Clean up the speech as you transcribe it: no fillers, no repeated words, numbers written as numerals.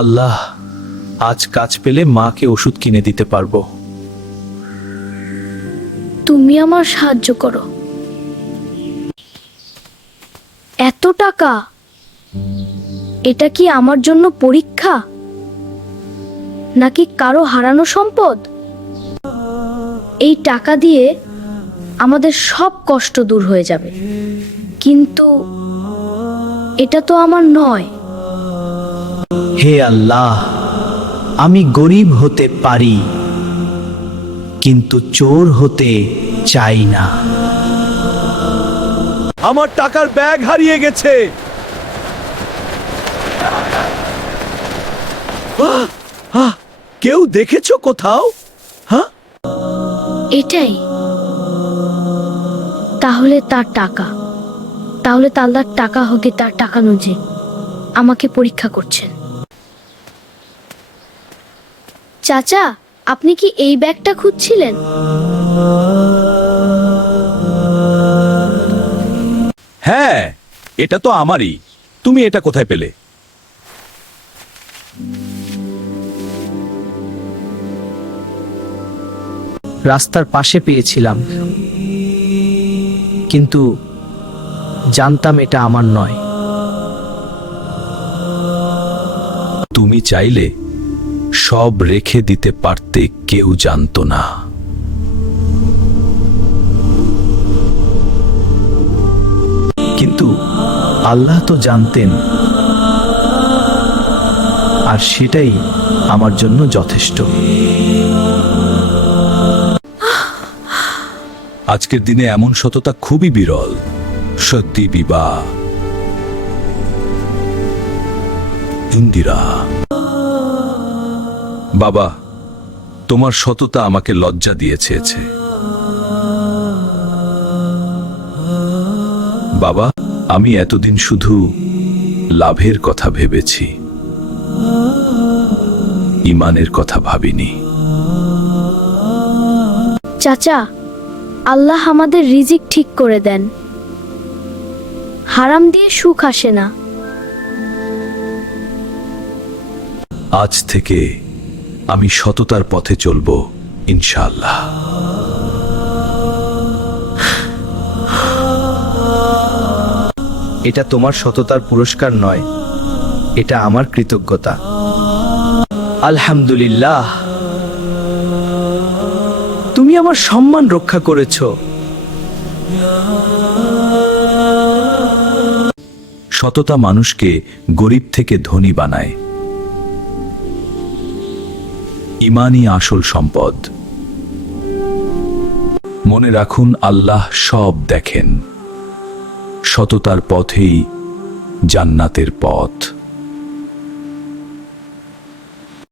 আল্লাহ, আজ কাজ পেলে মাকে ওষুধ কিনে দিতে পারবো। তুমি আমার সাহায্য করো। এত টাকা, এটা কি আমার জন্য পরীক্ষা, নাকি কারো হারানো সম্পদ? এই টাকা দিয়ে আমাদের সব কষ্ট দূর হয়ে যাবে, কিন্তু এটা তো আমার নয়। হে আল্লাহ, আমি গরিব হতে পারি, কিন্তু চোর হতে চাই না। আমার টাকার ব্যাগ হারিয়ে গেছে। কেউ দেখেছো কোথাও? হ্যাঁ, এটাই তাহলে তার টাকা। তাহলে তার টাকা হবে, তার টাকা নজে আমাকে পরীক্ষা করছেন। চাচা, আপনি কি এই ব্যাগটা খুঁজছিলেন? হ্যাঁ, এটা তো আমারই। তুমি এটা কোথায় পেলে? রাস্তার পাশে পেয়েছিলাম, কিন্তু জানতাম এটা আমার নয়। তুমি চাইলে সব রেখে দিতে পারতে, কেউ জানতো না। কিন্তু আল্লাহ তো জানতেন, আর সেটাই আমার জন্য যথেষ্ট। আজকের দিনে এমন সততা খুবই বিরল। সত্যি বিবাহ। ইন্দিরা, বাবা, তোমার সততা আমাকে লজ্জা দিয়েছে। বাবা, আমি এতদিন শুধু লাভের কথা ভেবেছি, ঈমানের কথা ভাবিনি। চাচা, আল্লাহ আমাদের রিজিক ঠিক করে দেন। হারাম দিয়ে সুখ আসে না। আজ থেকে আমি সততার পথে চলবো, ইনশাআল্লাহ। এটা তোমার সততার পুরস্কার নয়, এটা আমার কৃতজ্ঞতা। আলহামদুলিল্লাহ, তুমি আমার সম্মান রক্ষা করেছো। সততা মানুষকে গরিব থেকে ধনী বানায়। ঈমানই আসল সম্পদ। মনে রাখুন, আল্লাহ সব দেখেন। সততার পথেই জান্নাতের পথ।